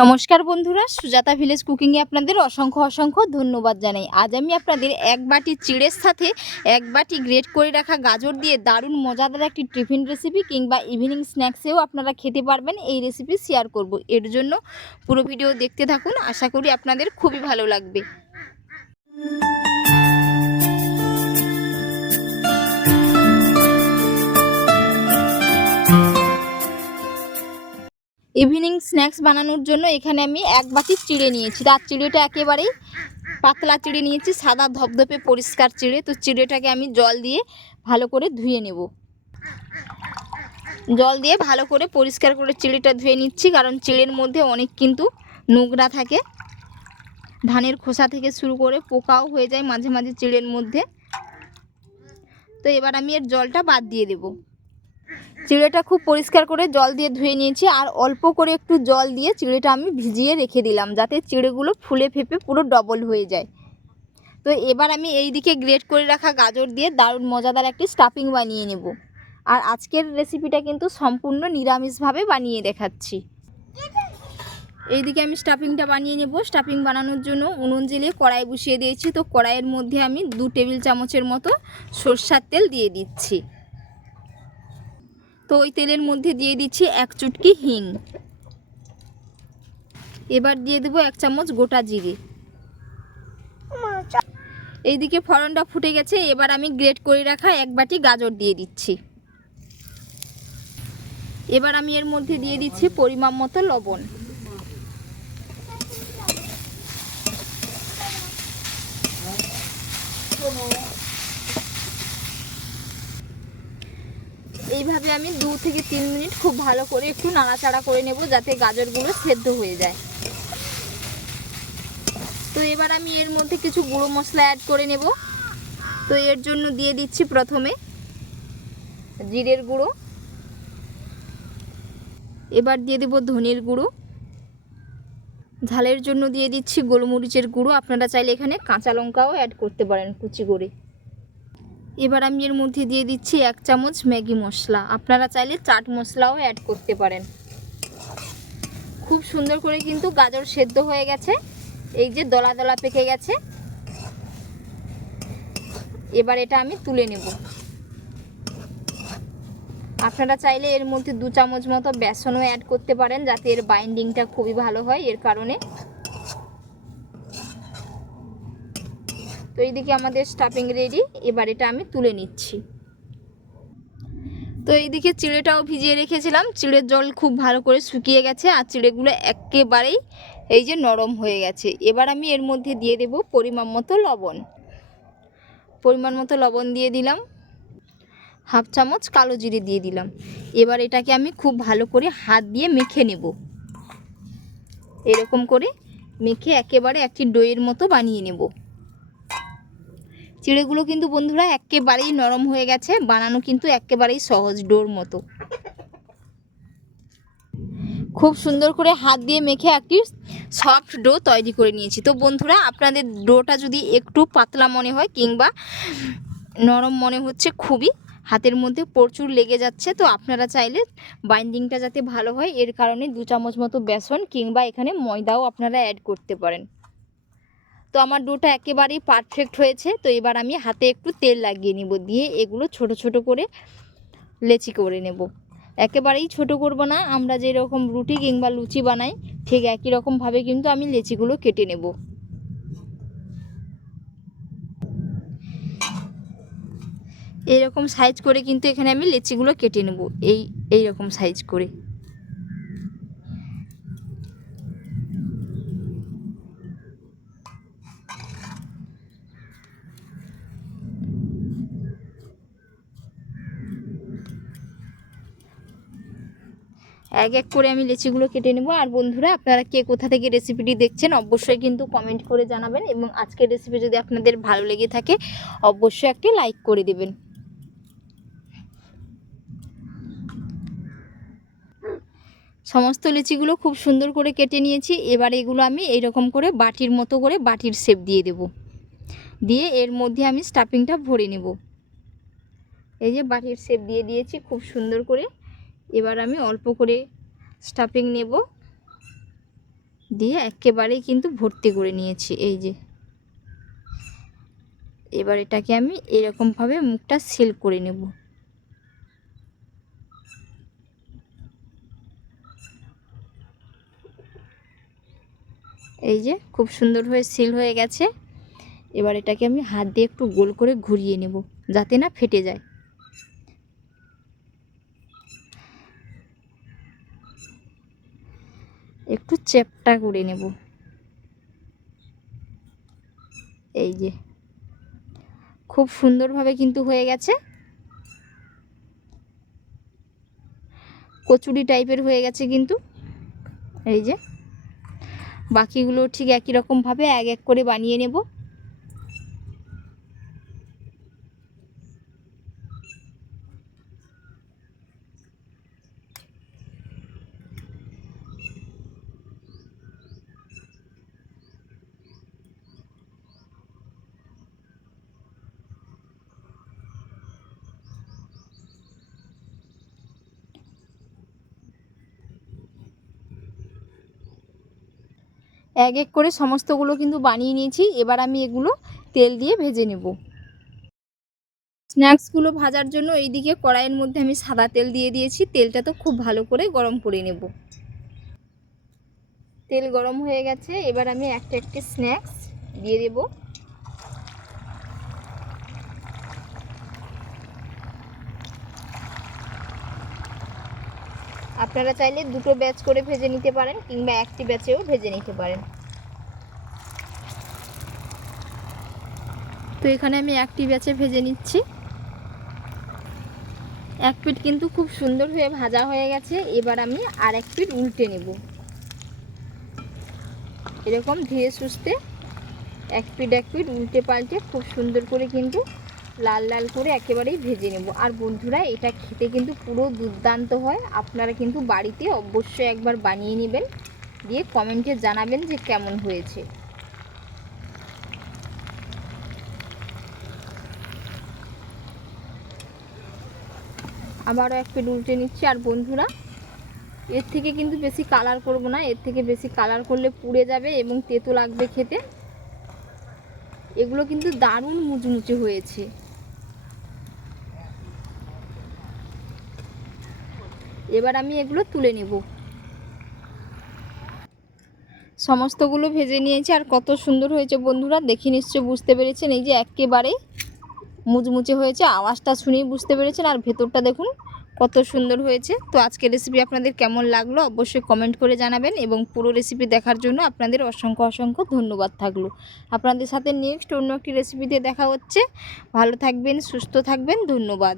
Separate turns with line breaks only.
নমস্কার বন্ধুরা, সুজাতা ভিলেজ কুকিংয়ে আপনাদের অসংখ্য অসংখ্য ধন্যবাদ জানাই। আজ আমি আপনাদের এক বাটি চিড়ের সাথে এক বাটি গ্রেট করে রাখা গাজর দিয়ে দারুণ মজাদার একটি টিফিন রেসিপি কিংবা ইভিনিং স্ন্যাক্সেও আপনারা খেতে পারবেন, এই রেসিপি শেয়ার করব। এর জন্য পুরো ভিডিও দেখতে থাকুন, আশা করি আপনাদের খুবই ভালো লাগবে। ইভিনিং স্ন্যাক্স বানানোর জন্য এখানে আমি এক বাটি চিড়ে নিয়েছি। তার চিড়েটা একেবারেই পাতলা চিড়ে নিয়েছি, সাদা ধপধপে পরিষ্কার চিড়ে। তো চিড়েটাকে আমি জল দিয়ে ভালো করে ধুয়ে নেব। জল দিয়ে ভালো করে পরিষ্কার করে চিড়েটা ধুয়ে নিচ্ছি, কারণ চিড়ের মধ্যে অনেক কিন্তু নোংরা থাকে। ধানের খোসা থেকে শুরু করে পোকাও হয়ে যায় মাঝে মাঝে চিড়ের মধ্যে। তো এবার আমি এর জলটা বাদ দিয়ে দেবো। চিড়েটা খুব পরিষ্কার করে জল দিয়ে ধুয়ে নিয়েছি আর অল্প করে একটু জল দিয়ে চিড়েটা আমি ভিজিয়ে রেখে দিলাম যাতে চিড়েগুলো ফুলে ফেপে পুরো ডবল হয়ে যায়। তো এবার আমি এই দিকে গ্রেট করে রাখা গাজর দিয়ে দারুণ মজাদার একটি স্টাফিং বানিয়ে নেব। আর আজকের রেসিপিটা কিন্তু সম্পূর্ণ নিরামিষভাবে বানিয়ে দেখাচ্ছি। এইদিকে আমি স্টাফিংটা বানিয়ে নেব। স্টাফিং বানানোর জন্য উনুন জেলে কড়াই বসিয়ে দিয়েছি। তো কড়াইয়ের মধ্যে আমি দু টেবিল চামচের মতো সর্ষার তেল দিয়ে দিচ্ছি। তো ওই তেলের মধ্যে দিয়ে দিচ্ছি এক চুটকি হিং। এবার দিয়ে দেবো এক চামচ গোটা জিরে। এইদিকে ফড়নটা ফুটে গেছে, এবার আমি গ্রেট করে রাখা এক বাটি গাজর দিয়ে দিচ্ছি। এবার আমি এর মধ্যে দিয়ে দিচ্ছি পরিমাণ মতো লবণ। এইভাবে আমি দু থেকে তিন মিনিট খুব ভালো করে একটু নাড়াচাড়া করে নেব যাতে গাজরগুলো সেদ্ধ হয়ে যায়। তো এবার আমি এর মধ্যে কিছু গুঁড়ো মশলা অ্যাড করে নেব। তো এর জন্য দিয়ে দিচ্ছি প্রথমে জিরের গুঁড়ো। এবার দিয়ে দেব ধনের গুঁড়ো। ঝালের জন্য দিয়ে দিচ্ছি গোলমরিচের গুঁড়ো। আপনারা চাইলে এখানে কাঁচা লঙ্কাও অ্যাড করতে পারেন কুচি করে। এবার আমি এর মধ্যে দিয়ে দিচ্ছি এক চামচ ম্যাগি মশলা। আপনারা চাইলে চাট মশলাও অ্যাড করতে পারেন। খুব সুন্দর করে কিন্তু গাজর সেদ্ধ হয়ে গেছে। এই যে দলা দলা পেকে গেছে। এবার এটা আমি তুলে নেব। আপনারা চাইলে এর মধ্যে দু চামচ মতো বেসনও অ্যাড করতে পারেন, যাতে এর বাইন্ডিংটা খুবই ভালো হয়। এর কারণে তো এইদিকে আমাদের স্টাফিং রেডি এবার এটা আমি তুলে নিচ্ছি। তো এইদিকে চিড়েটাও ভিজিয়ে রেখেছিলাম, চিড়ের জল খুব ভালো করে শুকিয়ে গেছে আর চিড়েগুলো একেবারেই এই যে নরম হয়ে গেছে। এবার আমি এর মধ্যে দিয়ে দেব পরিমাণ মতো লবণ। পরিমাণ মতো লবণ দিয়ে দিলাম, হাফ চামচ কালো জিরে দিয়ে দিলাম। এবার এটাকে আমি খুব ভালো করে হাত দিয়ে মেখে নেব। এরকম করে মেখে একেবারে একটি ডইয়ের মতো বানিয়ে নেব। চিড়েগুলো কিন্তু বন্ধুরা একেবারেই নরম হয়ে গেছে, বানানো কিন্তু একেবারেই সহজ ডোর মতো। খুব সুন্দর করে হাত দিয়ে মেখে একটি সফট ডো তৈরি করে নিয়েছি। তো বন্ধুরা, আপনাদের ডোটা যদি একটু পাতলা মনে হয় কিংবা নরম মনে হচ্ছে খুবই, হাতের মধ্যে প্রচুর লেগে যাচ্ছে, তো আপনারা চাইলে বাইন্ডিংটা যাতে ভালো হয়, এর কারণে দু চামচ মতো বেসন কিংবা এখানে ময়দাও আপনারা অ্যাড করতে পারেন। তো আমার ডোটা একেবারেই পারফেক্ট হয়েছে। তো এবার আমি হাতে একটু তেল লাগিয়ে নিব, দিয়ে এগুলো ছোট ছোট করে লেচি করে নেব। একেবারেই ছোট করব না, আমরা যেরকম রুটি কিংবা লুচি বানাই, ঠিক একই রকমভাবে কিন্তু আমি লেচিগুলো কেটে নেব। এইরকম সাইজ করে কিন্তু এখানে আমি লেচিগুলো কেটে নেব, এই এই রকম সাইজ করে। এক এক করে আমি লেচিগুলো কেটে নেব। আর বন্ধুরা, আপনারা কে কোথা থেকে রেসিপিটি দেখছেন, অবশ্যই কিন্তু কমেন্ট করে জানাবেন এবং আজকের রেসিপি যদি আপনাদের ভালো লেগে থাকে, অবশ্যই একটি লাইক করে দেবেন। সমস্ত লিচিগুলো খুব সুন্দর করে কেটে নিয়েছি। এবার এগুলো আমি এইরকম করে বাটির মতো করে বাটির শেপ দিয়ে দেব। দিয়ে এর মধ্যে আমি স্টাফিংটা ভরে নেব। এই যে বাটির শেপ দিয়ে দিয়েছি, খুব সুন্দর করে এবার আমি অল্প করে স্টাফিং নেব। দিয়ে একেবারেই কিন্তু ভর্তি করে নিয়েছি, এই যে। এবার এটাকে আমি এরকমভাবে মুখটা সিল করে নেব। এই যে, খুব সুন্দর হয়ে সিল হয়ে গেছে। এবার এটাকে আমি হাত দিয়ে একটু গোল করে ঘুরিয়ে নেব, যাতে না ফেটে যায়। একটু চেপটা করে নেব। এই যে। খুব সুন্দরভাবে কিন্তু হয়ে গেছে। কচুরি টাইপের হয়ে গেছে কিন্তু। এই যে। বাকিগুলো ঠিক একই রকমভাবে এক এক করে বানিয়ে নেব। এক এক করে সমস্তগুলো কিন্তু বানিয়ে নিয়েছি। এবার আমি এগুলো তেল দিয়ে ভেজে নেব। স্ন্যাক্সগুলো ভাজার জন্য এই দিকে কড়াইয়ের মধ্যে আমি সাদা তেল দিয়ে দিয়েছি। তেলটা তো খুব ভালো করে গরম করে নেব। তেল গরম হয়ে গেছে। এবার আমি একটা একটি স্ন্যাক্স দিয়ে দেব। আপনারা চাইলে দুটো ব্যাচ করে ভেজে নিতে পারেন কিংবা একটি ব্যাচেও ভেজে নিতে পারেন। তো এখানে আমি একটি ব্যাচে ভেজে নিচ্ছি। এক পিঠ কিন্তু খুব সুন্দর হয়ে ভাজা হয়ে গেছে। এবার আমি আর এক পিঠ উল্টে নেব। এরকম ধীরে সুস্থে এক পিঠ এক পিঠ উল্টে পাল্টে খুব সুন্দর করে কিন্তু লাল লাল করে একেবারেই ভেজে নেব। আর বন্ধুরা, এটা খেতে কিন্তু পুরো দুর্দান্ত হয়। আপনারা কিন্তু বাড়িতে অবশ্যই একবার বানিয়ে নেবেন। দিয়ে কমেন্টে জানাবেন যে কেমন হয়েছে। আবারও এক প্লেট উল্টে নিচ্ছি। আর বন্ধুরা, এর থেকে কিন্তু বেশি কালার করব না। এর থেকে বেশি কালার করলে পুড়ে যাবে এবং তেতো লাগবে খেতে। এগুলো কিন্তু দারুণ মুচমুচে হয়েছে। এবার আমি এগুলো তুলে নেব। সমস্তগুলো ভেজে নিয়েছি আর কত সুন্দর হয়েছে বন্ধুরা, দেখে নিশ্চয় বুঝতে পেরেছেন। এই যে একেবারে মুচমুচে হয়েছে, আওয়াজটা শুনেই বুঝতে পেরেছেন। আর ভেতরটা দেখুন, কত সুন্দর হয়েছে। তো আজকের রেসিপি আপনাদের কেমন লাগল অবশ্যই কমেন্ট করে জানাবেন এবং পুরো রেসিপি দেখার জন্য আপনাদের অসংখ্য অসংখ্য ধন্যবাদ থাকল। আপনাদের সাথে নেক্সট অন্য একটি রেসিপিতে দেখা হচ্ছে। ভালো থাকবেন, সুস্থ থাকবেন, ধন্যবাদ।